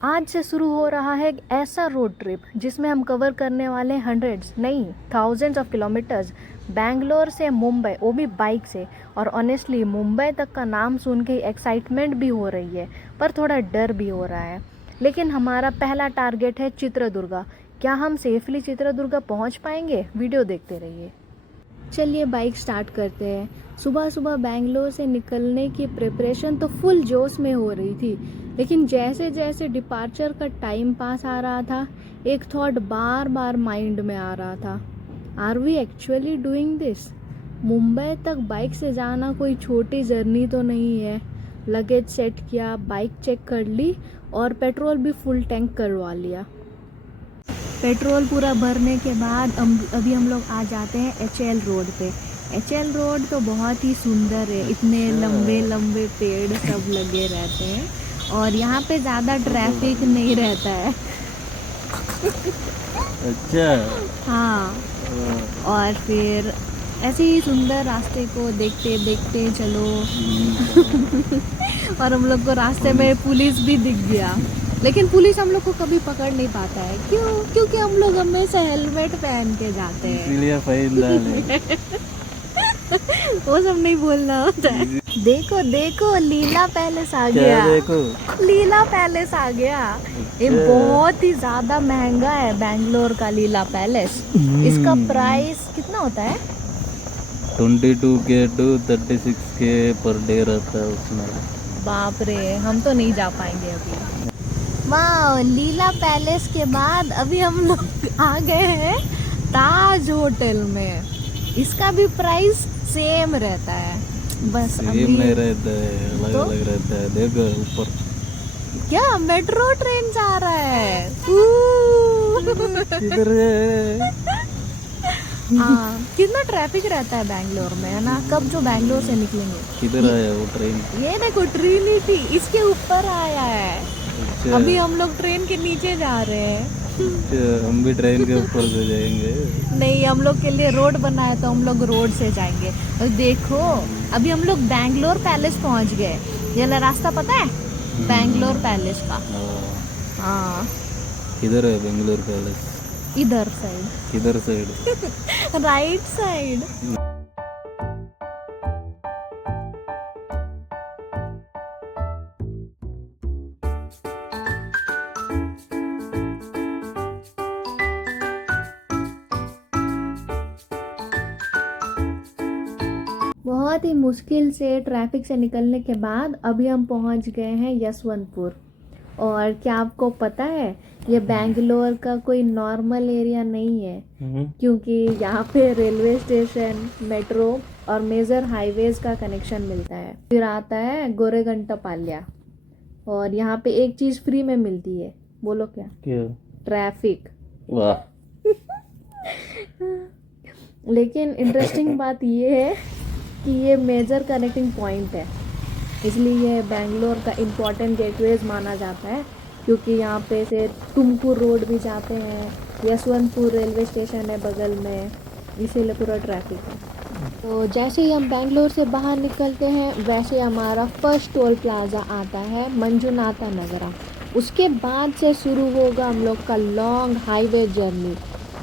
आज से शुरू हो रहा है एक ऐसा रोड ट्रिप जिसमें हम कवर करने वाले हैं हंड्रेड्स नहीं थाउजेंड्स ऑफ किलोमीटर्स बैंगलोर से मुंबई, वो भी बाइक से। और ऑनेस्टली मुंबई तक का नाम सुन के एक्साइटमेंट भी हो रही है, पर थोड़ा डर भी हो रहा है। लेकिन हमारा पहला टारगेट है चित्रदुर्गा। क्या हम सेफली चित्रदुर्गा पहुंच पाएंगे? वीडियो देखते रहिए। चलिए बाइक स्टार्ट करते हैं। सुबह सुबह बैंगलोर से निकलने की प्रिपरेशन तो फुल जोश में हो रही थी, लेकिन जैसे जैसे डिपार्चर का टाइम पास आ रहा था, एक थॉट बार बार माइंड में आ रहा था, are we actually doing this? Mumbai तक बाइक से जाना कोई छोटी जर्नी तो नहीं है। लगेज सेट किया, बाइक चेक कर ली और पेट्रोल भी फुल टैंक करवा लिया। पेट्रोल पूरा भरने के बाद अभी हम लोग आ जाते हैं HL रोड पे। HL रोड तो बहुत ही सुंदर है, इतने लंबे लंबे पेड़ सब लगे रहते हैं और यहाँ पे ज़्यादा ट्रैफिक नहीं रहता है। अच्छा। हाँ, और फिर ऐसे ही सुंदर रास्ते को देखते देखते चलो। और हम लोग को रास्ते में पुलिस भी दिख गया, लेकिन पुलिस हम लोग को कभी पकड़ नहीं पाता है। क्यों? क्योंकि हम लोग हमेशा हेलमेट पहन के जाते हैं। इसीलिए फाइन डाले। वो सब नहीं बोलना होता है। देखो देखो, लीला पैलेस आ क्या गया। देखो? लीला पैलेस आ गया। ये बहुत ही ज्यादा महंगा है बैंगलोर का लीला पैलेस। इसका प्राइस कितना होता है? 22K to 36K per day रहता है उसमें। बाप रे, हम तो नहीं जा पाएंगे अभी। वाह, लीला पैलेस के बाद अभी हम लोग आ गए हैं ताज होटल में। इसका भी प्राइस सेम रहता है, बस सेम अभी नहीं रहता है, अलग तो? अलग रहता है। देखो ऊपर क्या मेट्रो ट्रेन जा रहा है? किधर है? हाँ, कितना ट्रैफिक रहता है बैंगलोर में, है ना? कब जो बैंगलोर से निकलेंगे। किधर आया वो ट्रेन? ये देखो ट्रिनिटी इसके ऊपर आया है। अच्छा, अभी हम लोग ट्रेन के नीचे जा रहे हैं। अच्छा, हम भी ट्रेन के ऊपर से जाएंगे। नहीं, हम लोग के लिए रोड बना है तो हम लोग रोड से जाएंगे। और देखो अभी हम लोग बैंगलोर पैलेस पहुंच गए। ये वाला रास्ता पता है बैंगलोर पैलेस का? हाँ, किधर है बेंगलोर पैलेस? इधर साइड, किधर साइड? Right side. बहुत ही मुश्किल से ट्रैफिक से निकलने के बाद अभी हम पहुंच गए हैं यशवंतपुर। और क्या आपको पता है, ये बैंगलोर का कोई नॉर्मल एरिया नहीं है, क्योंकि यहाँ पे रेलवे स्टेशन, मेट्रो और मेजर हाईवेज का कनेक्शन मिलता है। फिर आता है गोरेगंटा पाल्या, और यहाँ पे एक चीज़ फ्री में मिलती है। बोलो क्या? क्या? ट्रैफिक। वाह। लेकिन इंटरेस्टिंग बात ये है कि ये मेजर कनेक्टिंग पॉइंट है, इसलिए ये बैंगलोर का इम्पॉर्टेंट गेटवेज माना जाता है, क्योंकि यहाँ पे से तुमकुर रोड भी जाते हैं, यशवंतपुर रेलवे स्टेशन है बगल में, इसीलिए पूरा ट्रैफिक है। तो जैसे ही हम बैंगलोर से बाहर निकलते हैं, वैसे ही हमारा फर्स्ट टोल प्लाजा आता है मंजुनाथा नगरा। उसके बाद से शुरू होगा हम लोग का लॉन्ग हाईवे जर्नी।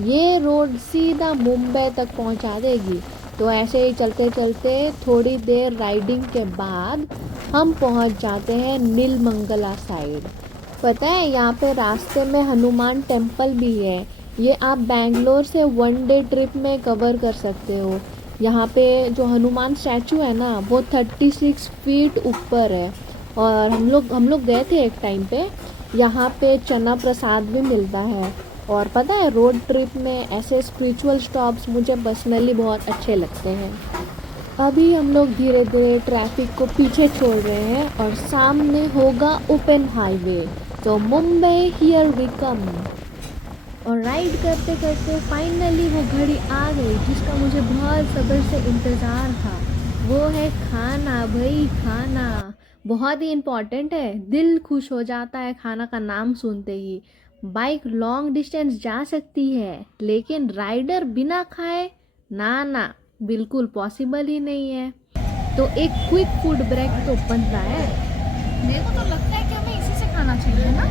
ये रोड सीधा मुंबई तक पहुंचा देगी। तो ऐसे ही चलते चलते थोड़ी देर राइडिंग के बाद हम पहुंच जाते हैं नीलमंगला साइड। पता है यहाँ पे रास्ते में हनुमान टेम्पल भी है। ये आप बैंगलोर से 1 डे ट्रिप में कवर कर सकते हो। यहाँ पे जो हनुमान स्टैचू है ना, वो 36 फीट ऊपर है। और हम लोग गए थे एक टाइम पे। यहाँ पे चना प्रसाद भी मिलता है। और पता है, रोड ट्रिप में ऐसे स्पिरिचुअल स्टॉप्स मुझे पर्सनली बहुत अच्छे लगते हैं। अभी हम लोग धीरे धीरे ट्रैफिक को पीछे छोड़ रहे हैं और सामने होगा ओपन हाईवे। तो मुंबई हियर वी कम। और राइड करते करते फाइनली वो घड़ी आ गई जिसका मुझे बहुत सब्र से इंतज़ार था। वो है खाना भाई, खाना बहुत ही इम्पॉर्टेंट है। दिल खुश हो जाता है खाना का नाम सुनते ही। बाइक लॉन्ग डिस्टेंस जा सकती है, लेकिन राइडर बिना खाए ना ना, बिल्कुल पॉसिबल ही नहीं है। तो एक क्विक फूड ब्रेक तो बनता है। मेरे को तो लगता है कि हमें इसी से खाना चाहिए ना।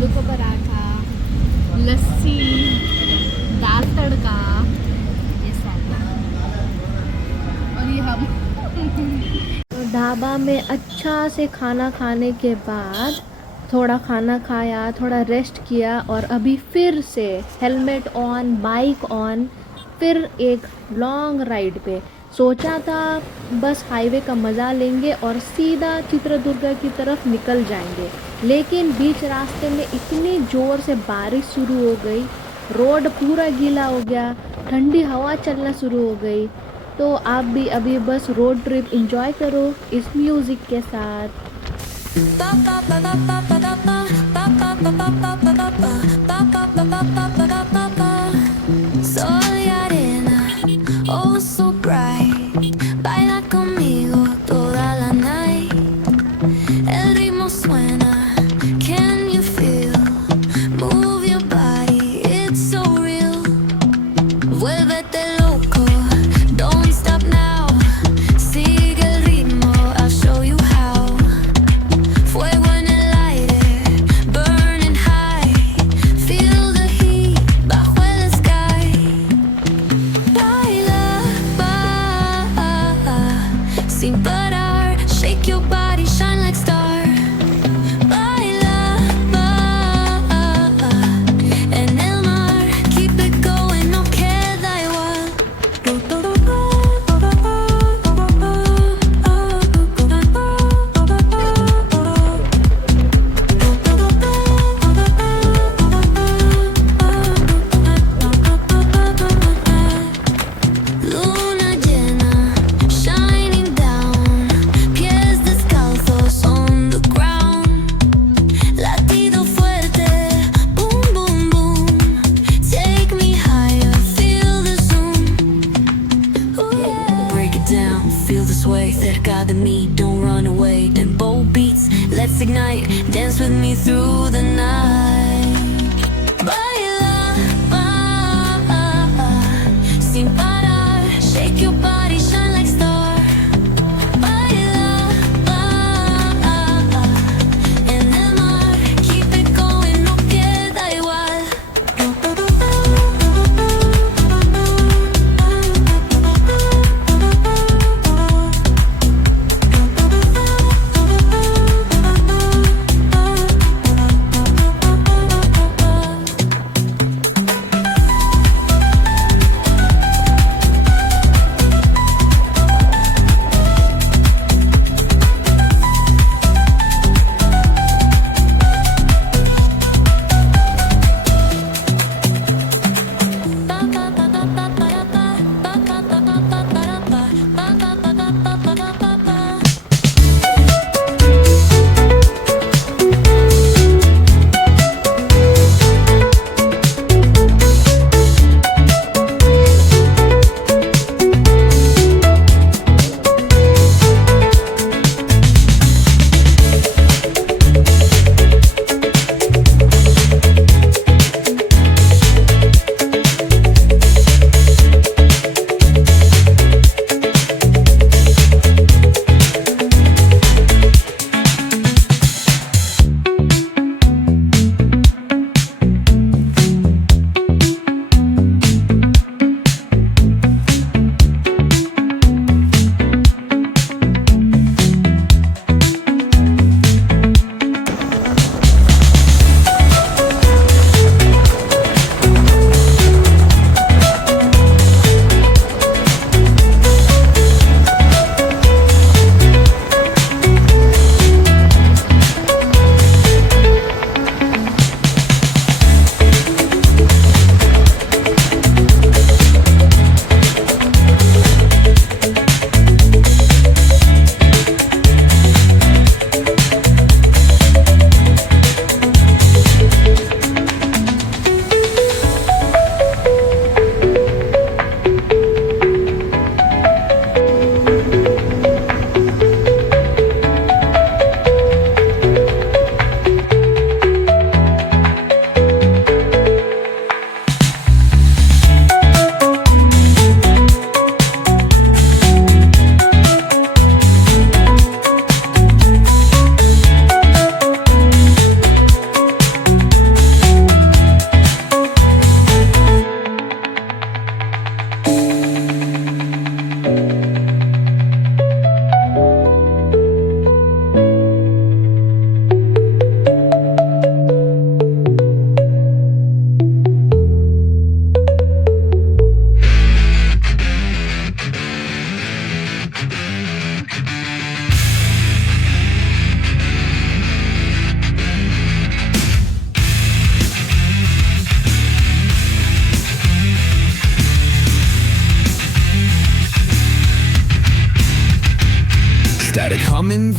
आलू का पराठा, लस्सी, दाल तड़का, ये सब। और ये हम तो ढाबा में अच्छा से खाना खाने के बाद थोड़ा खाना खाया, थोड़ा रेस्ट किया और अभी फिर से हेलमेट ऑन, बाइक ऑन, फिर एक लॉन्ग राइड पे। सोचा था बस हाईवे का मज़ा लेंगे और सीधा चित्रदुर्ग की तरफ निकल जाएंगे, लेकिन बीच रास्ते में इतनी ज़ोर से बारिश शुरू हो गई, रोड पूरा गीला हो गया, ठंडी हवा चलना शुरू हो गई। तो आप भी अभी बस रोड ट्रिप एंजॉय करो इस म्यूज़िक के साथ। Sol y arena, oh so bright. Baila conmigo toda la night. El ritmo suena, can you feel? Move your body, it's so real. Vuélvete loco, don't stop now. Sigue el ritmo, I'll show you how. Fuego en el aire, burning high.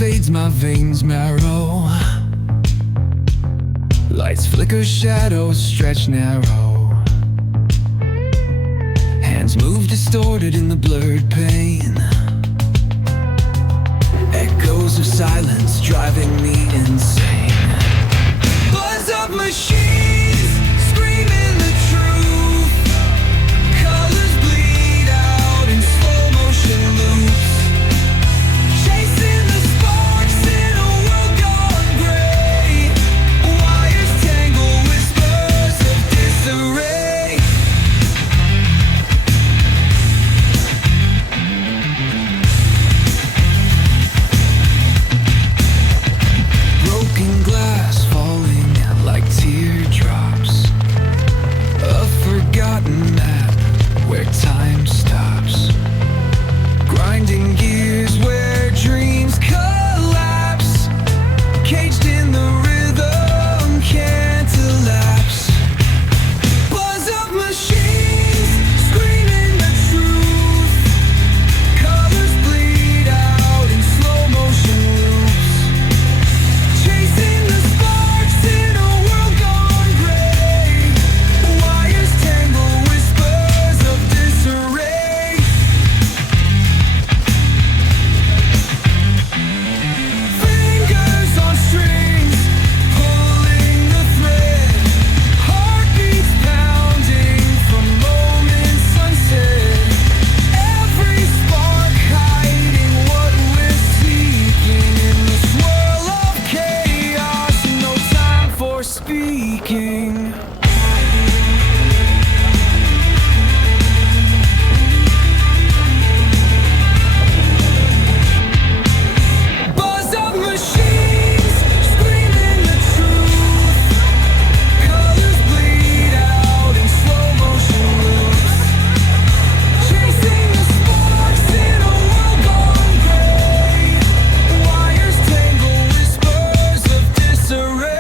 invades my veins marrow. Lights flicker, shadows stretch narrow. Hands move distorted in the blurred pain. Echoes of silence driving me insane. Buzz of machines screaming the truth. Colors bleed out in slow motion loops. Chasing the sparks in a world gone gray. Wires tangle, whispers of disarray. Broken glass falling like teardrops. A forgotten map where time stops. Grinding gears where dreams collapse. Caged in the rhythm, can't elapse. Buzz of machines screaming the truth. Colors bleed out in slow motion loops. Chasing the sparks in a world gone gray. Wires tangle, whispers of disarray. Fingers on strings, pulling the thread. Heartbeats pounding from moments unsaid. Every spark hiding what we're seeking. In the swirl of chaos, no time for speaking. Buzz of machines screaming the truth. Colors bleed out in slow motion loops. Chasing the sparks in a world gone gray. Wires tangle, whispers of disarray.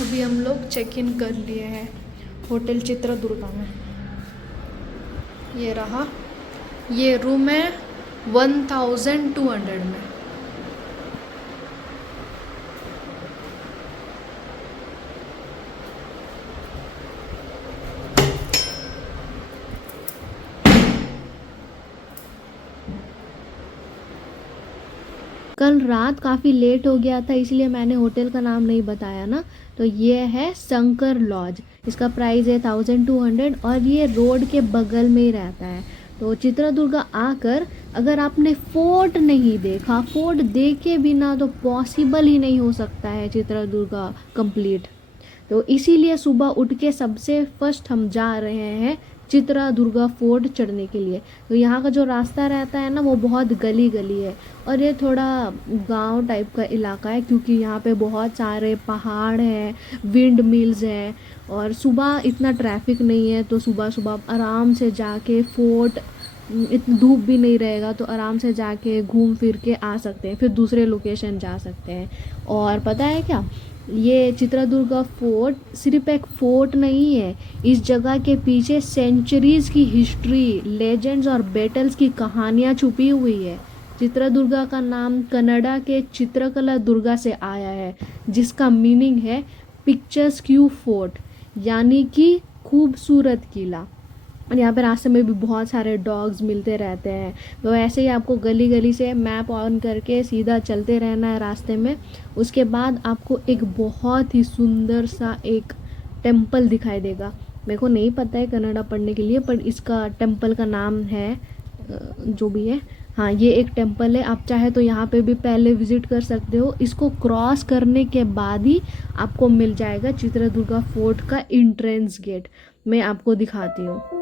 अभी हम लोग check in कर लिए हैं hotel Chitradurga में। ये रहा, ये रूम है 1200 में। कल रात काफ़ी लेट हो गया था इसलिए मैंने होटल का नाम नहीं बताया ना। तो ये है शंकर लॉज, इसका प्राइस है 1200 और ये रोड के बगल में ही रहता है। तो चित्रदुर्गा आकर अगर आपने फोर्ट नहीं देखा, फोर्ट देखे बिना तो पॉसिबल ही नहीं हो सकता है चित्रदुर्गा कंप्लीट। तो इसीलिए सुबह उठ के सबसे फर्स्ट हम जा रहे हैं चित्रदुर्गा फोर्ट चढ़ने के लिए। तो यहाँ का जो रास्ता रहता है ना वो बहुत गली गली है और ये थोड़ा गांव टाइप का इलाका है क्योंकि यहाँ पे बहुत सारे पहाड़ हैं, विंड मिल्स हैं और सुबह इतना ट्रैफिक नहीं है। तो सुबह सुबह आराम से जाके फोर्ट, इतनी धूप भी नहीं रहेगा तो आराम से जाके घूम फिर के आ सकते हैं, फिर दूसरे लोकेशन जा सकते हैं। और पता है क्या, ये चित्रदुर्गा फोर्ट सिर्फ एक फोर्ट नहीं है, इस जगह के पीछे सेंचुरीज की हिस्ट्री, लेजेंड्स और बैटल्स की कहानियाँ छुपी हुई है। चित्रदुर्गा का नाम कन्नड़ा के चित्रकला दुर्गा से आया है, जिसका मीनिंग है पिक्चर्स क्यू फोर्ट, यानी कि खूबसूरत किला। और यहाँ पे रास्ते में भी बहुत सारे डॉग्स मिलते रहते हैं, तो ऐसे ही आपको गली गली से मैप ऑन करके सीधा चलते रहना है रास्ते में। उसके बाद आपको एक बहुत ही सुंदर सा एक टेम्पल दिखाई देगा। मेरे को नहीं पता है कन्नड़ा पढ़ने के लिए, पर इसका टेम्पल का नाम है जो भी है, हाँ ये एक टेम्पल है। आप चाहे तो यहाँ पे भी पहले विज़िट कर सकते हो। इसको क्रॉस करने के बाद ही आपको मिल जाएगा चित्रदुर्गा फोर्ट का एंट्रेंस गेट। मैं आपको दिखाती हूँ।